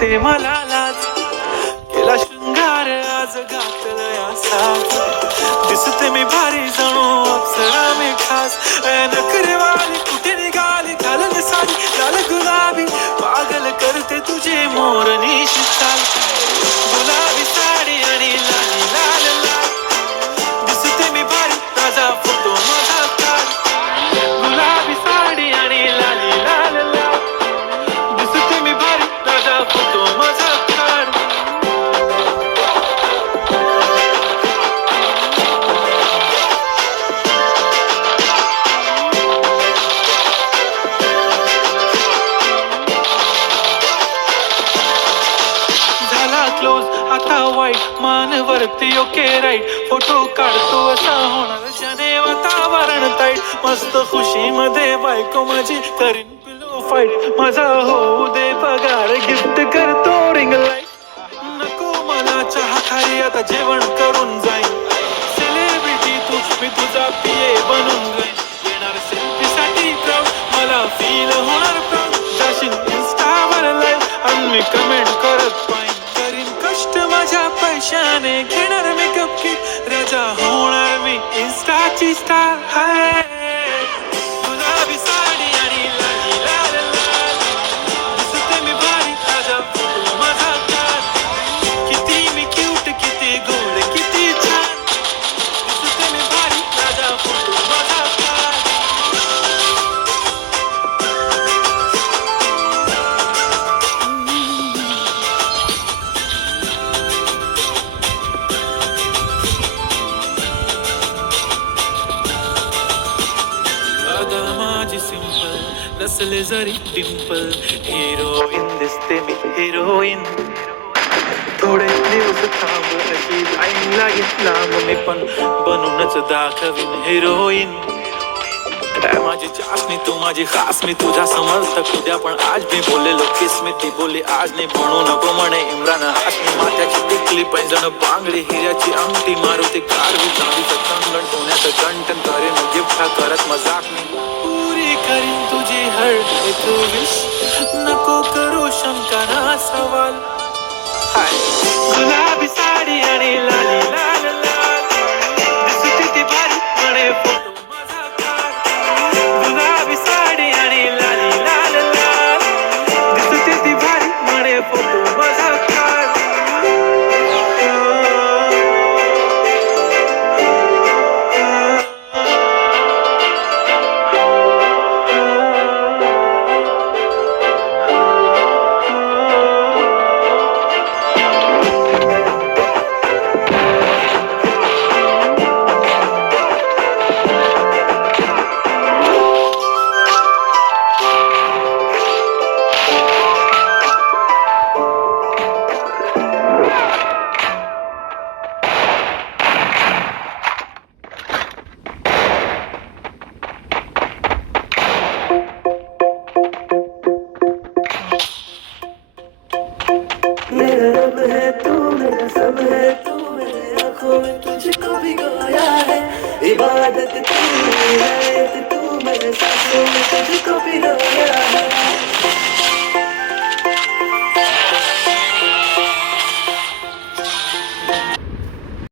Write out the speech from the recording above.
वाटते मला लाज, केला शृंगार आज घातलंय साज, दिसते मी भारी जणू अप्सरा मी खास, नखरेवाली कुठे निघाली घालून साडी लाल गुलाबी, पागल करते तुझे मोरनीशी चाल, गुलाबी साडी आणि लाली लाल लाल, दिसते मी भारी ताजा फोटो माझा काढ, गुलाबी साडी आणि लाली लाल लाल, दिसते मी भारी ताजा फोटो माझा काढ. झाला क्लोज आता वाईट मान वरती ओके राईट, फोटो काढतो असा होणार ज्याने वातावरण ताईट, मस्त खुशी मध्ये बायको माझी करीन पिलो फाईट, माझा होऊ दे पगार गिफ्ट करतो रिंग लाईट, नको मला चहा खारी आता जेवण करून जाईन, सेलिब्रिटी तू मी तुझा पिये बनून जाईन, येणार सेल्फी साठी क्राऊड मला फील होणार प्राऊड, जाशील इन्स्टावर लाईव्ह आणि मी कमेंट करत पाहिन, करीन कष्ट माझ्या पैशाने घेणार मेकअप किट, राजा होणार मी इन्स्टाची स्टार हाय, गुलाबी साडी आणि लाली लाल लाल, दिसते मी भारी ताजा फोटो माझा काढ, किती मी क्यूट किती गोड किती छान, दिसते मी भारी ताजा फोटो माझा काढ. अदा माझी सिंपल नसले जरी डिंपल, हिरोईन दिसते मी हिरोईन, थोडे दिवस थांब अशी लाईन लागेल लांब, मी पण बनूनच दाखवीन हिरोईन, काय माझी चाचणी तू माझी खास, मी तुझ्या समर्थक उद्या पण आज मी बोललेलो किस, मी ती बोलली आज नाही म्हणू नको म्हणे इम्रान हाशमी, माथ्याची टिकली पैंजण बांगडी हिऱ्याची अंगठी, मारुती कारवी चांदीचं कंगण सोन्याचं कंटन, करेन गिफ्ट करत मजाक मी, पुरी करीन तुझी हर एक विश, नको करू शंका ना सवाल, हाय गुलाबी साडी आणि लाली लाल लाल, दिसते ती भारी म्हणे फोटो माझा काढ, गुलाबी साडी आणि लाली लाल लाल, दिसते ती भारी म्हणे फोटो माझा काढ. मेरा रब है तू मेरा सब है, तू मेरे आँखों में तुझको भिगोया है, इबादत तेरी है तू मेरे सांसों में तुझको भिगोया है.